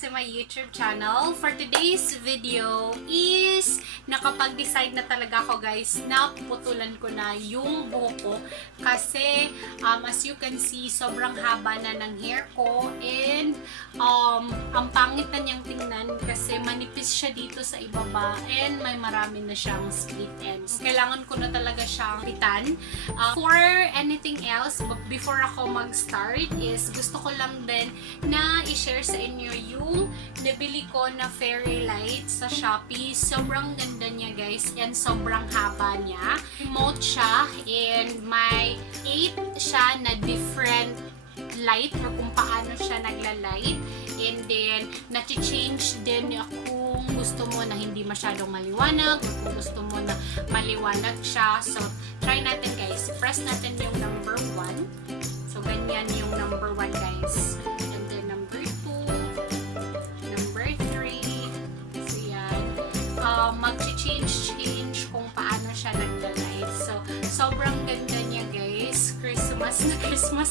to my YouTube channel. For today's video is nakapag-decide na talaga ako guys na putulan ko na yung buhok ko kasi as you can see sobrang haba na ng hair ko and ang pangit na niyang tingnan kasi manipis siya dito sa ibaba and may marami na siyang split ends. Kailangan ko na talaga siyang pitan. For anything else, before ako mag-start is gusto ko lang din na i-share sa inyo yung nabili ko na fairy light sa Shopee. Sobrang ganda niya guys and sobrang haba niya. Remote siya and may 8 siya na different light or kung paano siya nagla-light. And then, nati-change din kung gusto mo na hindi masyadong maliwanag o kung gusto mo na maliwanag siya. So, try natin guys. Press natin yung number 1. So, ganyan yung number 1 guys. And then, number 2. Number 3. So, yan. Mag-change kung paano siya nagla-light. So, sobrang ganda niya guys. Christmas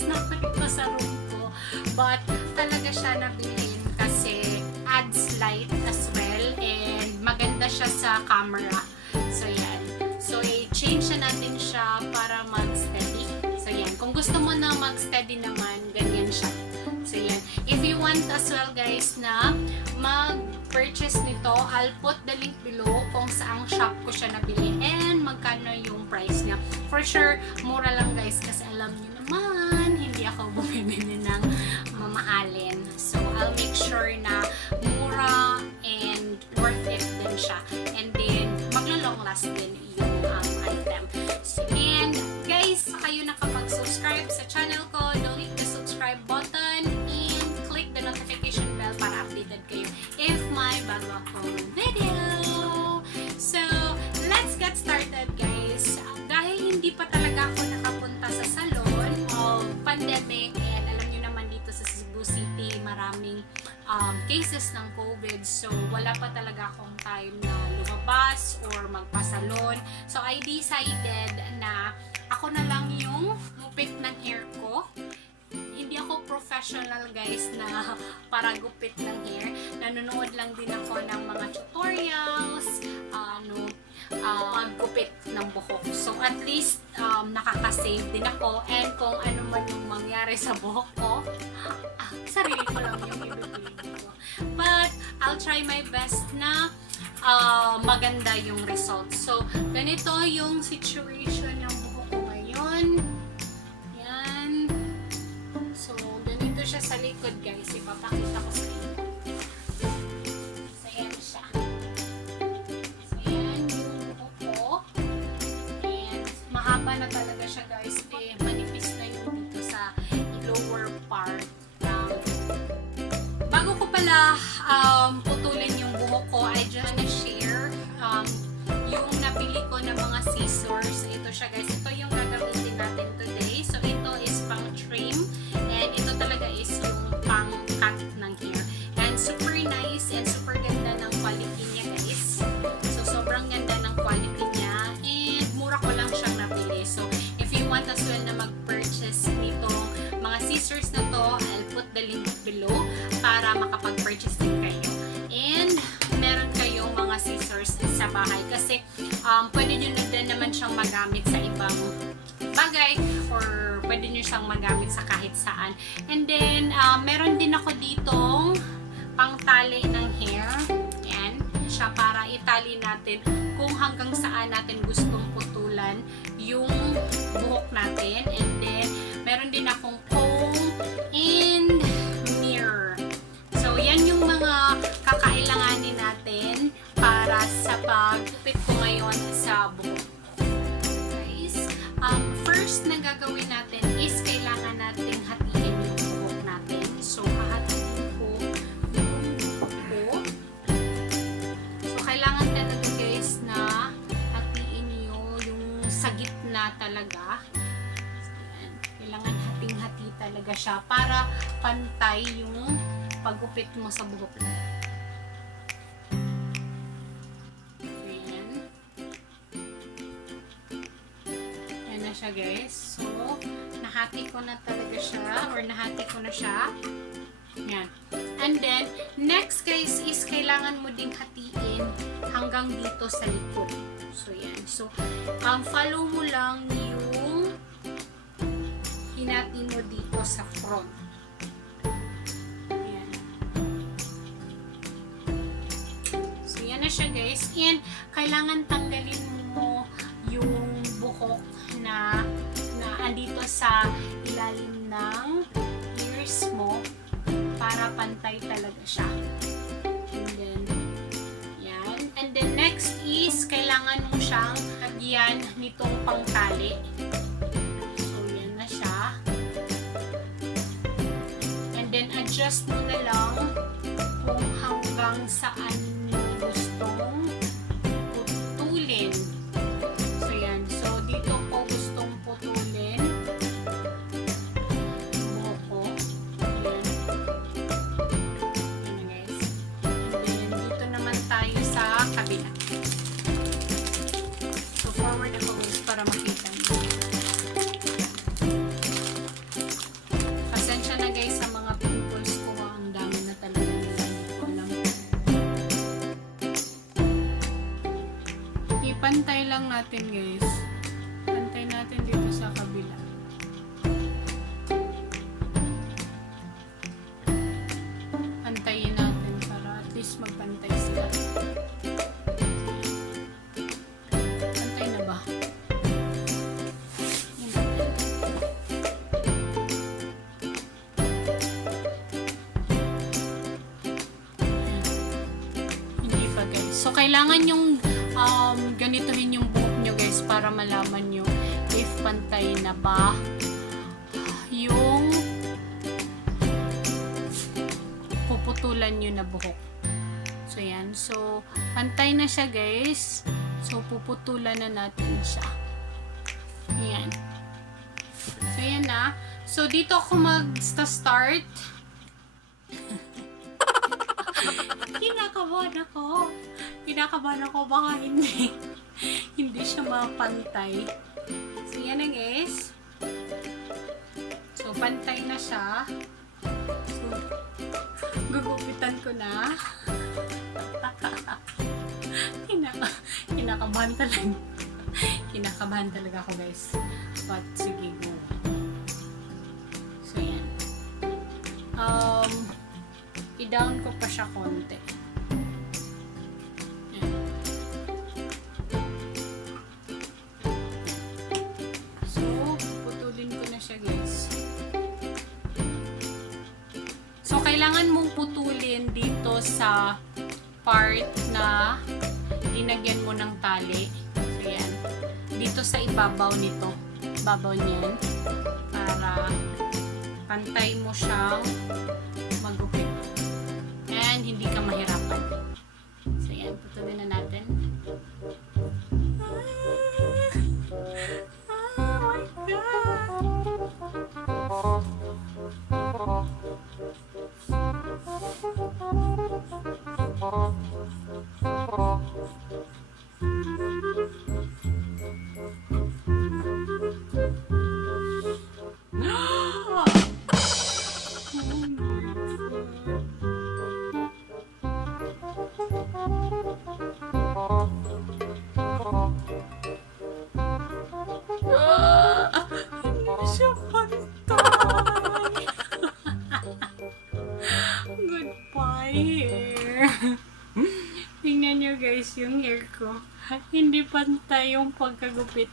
na ito sa room ko. But, talaga siya nabilhin kasi adds light as well and maganda siya sa camera. So, yan. So, i-change na natin siya para mag-steady. So, yan. Kung gusto mo na mag-steady naman, ganyan siya. So, yan. If you want as well, guys, na mag-purchase nito, I'll put the link below kung saang shop ko siya nabili and magkano yung price niya. For sure, mura lang, guys, kasi alam niyo naman, hindi ako bumibili ng mamahalin. So, I'll make sure na mura and worth it din siya. And then, maglo-long last din yung item. So, and guys, kayo nakapag-subscribe sa channel ko, don't hit the subscribe button and click the notification bell para updated kayo if may bago akong video. So, let's get started guys. Dahil hindi pa talaga ako nakapunta sa salon of pandemic and alam nyo naman dito sa Cebu City maraming cases ng COVID, so wala pa talaga akong time na lumabas or magpasalon. So I decided na ako na lang yung gupit ng hair ko. Hindi ako professional guys na para gupit ng hair. Nanonood lang din ako ng mga tutorials, maggupit ng buhok. So at least nakaka-save din ako and kung ano man yung mangyari sa buhok ko, sarili ko lang yung ibibigay ko. But I'll try my best na maganda yung result. So ganito yung situation ng buhok ko ngayon. Yan. So ganito siya sa likod guys. Ipapakita ko sa inyo. So yan siya. So yan yung buhok ko. And mahaba na talaga siya guys. Manipis na yung dito sa lower part. Bago ko pala putulin yung buhok ko, I just wanna share yung nabili ko na mga scissors. Ito siya guys. Ito yung gagamitin natin today. So ito is pang trim and ito talaga is yung pang cut ng hair. And super nice and super ganda ng quality niya guys. So sobrang ganda ng quality niya and mura ko lang siyang nabili. So if you want as well na mag-purchase nito mga scissors na to, I'll put the link below para makapag-purchase din kayo. And meron kayong mga scissors sa bahay kasi pwede nyo na din naman siyang magamit sa ibang bagay or pwede nyo siyang magamit sa kahit saan. And then, meron din ako ditong pangtali ng hair. Yan. Siya para itali natin kung hanggang saan natin gustong putulan yung buhok natin. And then, meron din akong comb and mirror. So, yan yung mga kakailanganin natin para sa paggupit ko ngayon sa buhok. Guys, first na gagawin natin is kailangan nating hatiin yung buhok natin. So, hahatiin ko yung buhok ko. So, kailangan talaga guys na hatiin nyo yung sa gitna talaga. Kailangan hating-hati talaga siya para pantay yung paggupit mo sa buhok mo. Ayan. Yan na siya guys. So, nahati ko na talaga siya or nahati ko na siya. Yan. And then, next guys is kailangan mo ding hatiin hanggang dito sa likod. So, yan. So, follow mo lang yung hinati mo dito sa front. Yan. So, yan na siya guys. And, kailangan tanggalin mo yung buhok na andito sa ilalim ng ears mo para pantay talaga siya. And then, yan. And then, next is, kailangan mo siyang lagyan nitong pangtali. So, yan na siya. And then, adjust mo na lang kung hanggang saan mo gustong putulin. So, yan. So, dito ko gustong putulin. Kabila. So, forward ako guys para makita nyo. Pasensya na guys sa mga pimples ko. Ang dami na talaga nila. Ipantay lang natin guys. Pantay natin dito sa kabila. Pantayin natin para at least magpantay sila. So, kailangan yung ganituhin yung buhok nyo guys para malaman nyo if pantay na ba yung puputulan nyo na buhok. So, yan. So, pantay na siya guys. So, puputulan na natin siya. Yan. So, yan na. So, dito ako mag-start. Kinakabahan ako baka hindi siya mapantay. So, yan na guys. So, pantay na siya. So, gugupitan ko na. Kinakabahan talaga. Kinakabahan talaga ako guys. But, sige go. So, yan. I-down ko pa siya konti. Kailangan mong putulin dito sa part na linagyan mo ng tali. So, yan. Dito sa ibabaw nito. Ibabaw niyan. Para pantay mo siyang magupit. And hindi ka mahirapan. So, yan. Putulin na natin. Oh my God! Tingnan nyo guys yung hair ko. Hindi pantay yung pagkagupit.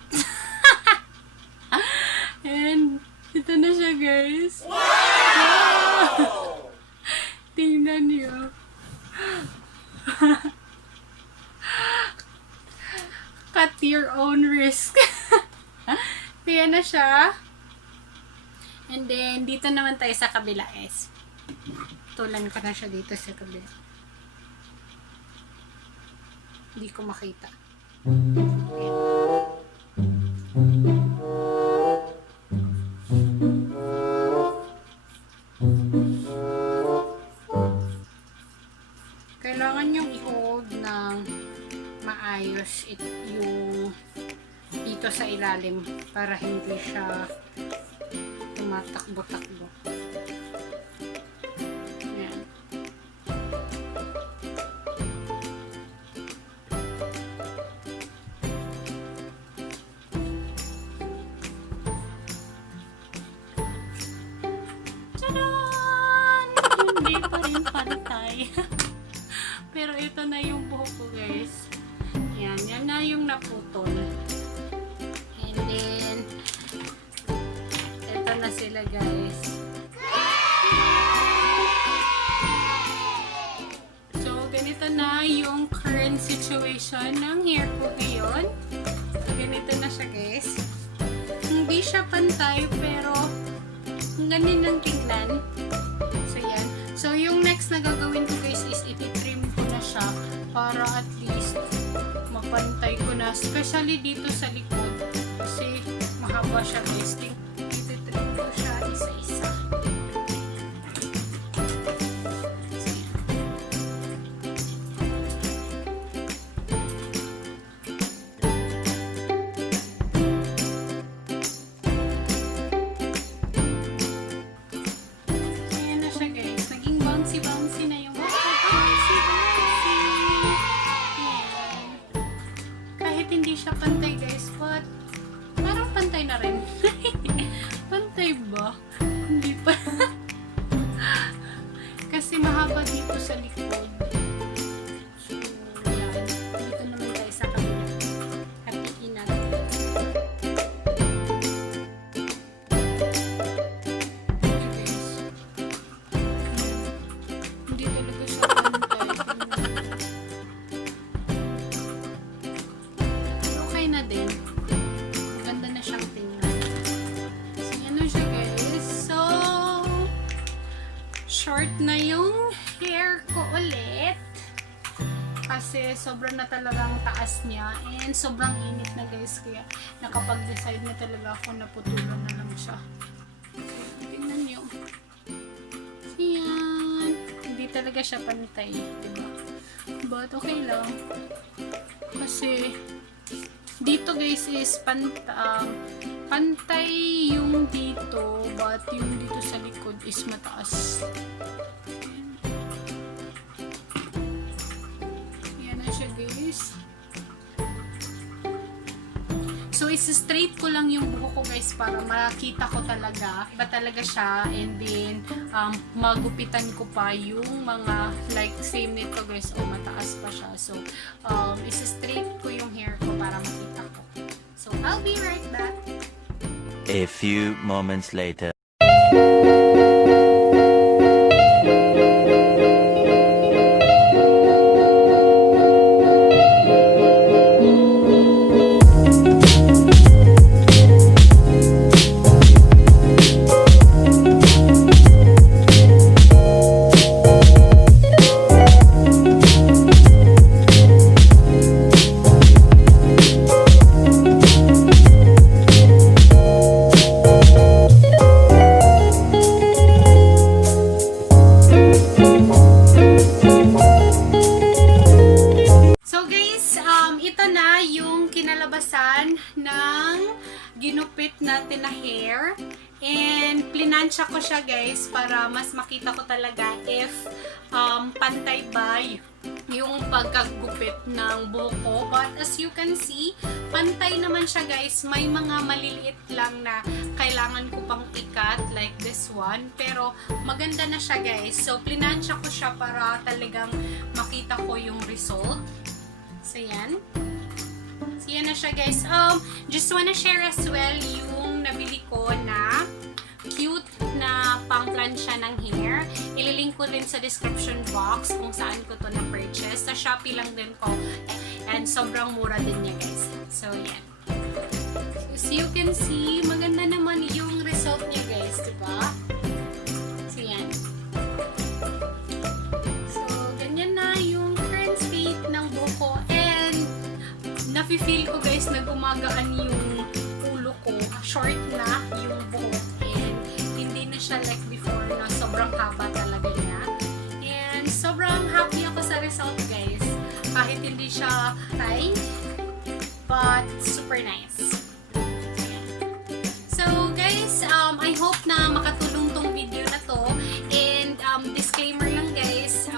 And ito na siya guys. Wow! Tingnan nyo. Cut your own risk. Tingnan na siya. And then dito naman tayo sa kabila guys. Tulan ko na siya dito sa kabila. Hindi ko makita. Kailangan yung i-hold ng maayos yung dito sa ilalim para hindi siya tumatakbo-takbo. Pero ito na yung buhok ko, guys. Yan. Yan na yung naputol. And then, ito na sila, guys. So, ganito na yung current situation ng hair ko ngayon. Ganito na siya, guys. Hindi siya pantay, pero ganun ang tingnan. So, yan. So, yung next na gagawin ko, guys, is ititrim ko na siya para at least mapantay ko na. Especially dito sa likod. Kasi mahaba siya, guys. Ititrim ko siya isa-isa. Bouncy na yung bouncy. Kahit hindi siya pantay, guys, but parang pantay na rin. Pantay ba? Hindi pa. Kasi mahaba dito sa likod. So, yan. Dito naman tayo sa kabila. Hatiin natin. Short na yung hair ko ulit kasi sobrang na talagang taas niya and sobrang init na, guys, kaya nakapag-decide na talaga ako na putulan na lang siya. Tingnan nyo. Yan. Hindi talaga siya pantay, diba? But okay lang kasi dito, guys, is pantay yung dito, but yung dito sa likod is mataas. Yan na siya, guys. So, is-straight ko lang yung buhok ko, guys, para makita ko talaga iba talaga siya, and then magupitan ko pa yung mga like same nito, guys, o mataas pa siya. So, is-straight ko yung hair ko para makita ko. So, I'll be right back. A few moments later. Ng ginupit natin na hair, and plinansya ko siya, guys, para mas makita ko talaga if pantay ba yung pagkagupit ng buhok ko. But as you can see, pantay naman siya, guys. May mga maliliit lang na kailangan ko pang ikat like this one, pero maganda na siya, guys. So plinansya ko siya para talagang makita ko yung result. So yan. So, yan na siya, guys. Just wanna share as well yung nabili ko na cute na pang-plansya ng hair. Ililink ko din sa description box kung saan ko to na-purchase. Sa Shopee lang din ko. And sobrang mura din niya, guys. So, yan. So, you can see, maganda naman yung result niya, guys. Diba? So, yan. So, ganyan na yung current state ng buhok ko. Nafe-feel ko, guys, na gumagaan yung ulo ko. Short na yung buhok. And hindi na siya like before na sobrang haba talaga niya. And sobrang happy ako sa result, guys. Kahit hindi siya tight, but super nice. So, guys, I hope na makatulong tong video na to. And disclaimer lang, guys,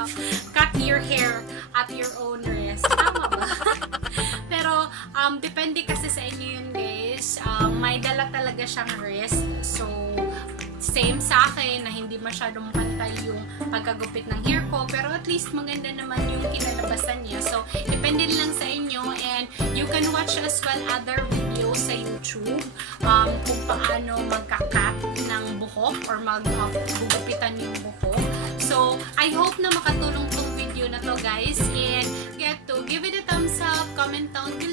cut your hair at your own risk. Tama ba? Pero, depende kasi sa inyo yun, guys. May dala talaga siyang wrist. So, same sa akin na hindi masyadong pantay yung pagkagupit ng hair ko, pero at least maganda naman yung kinalabasan niya. So, depende lang sa inyo, and you can watch as well other videos sa YouTube kung paano magka-cut ng buhok or maggugupitan yung buhok. So, I hope na makatulong tong video na to guys, and get to give it a thumbs up, comment down below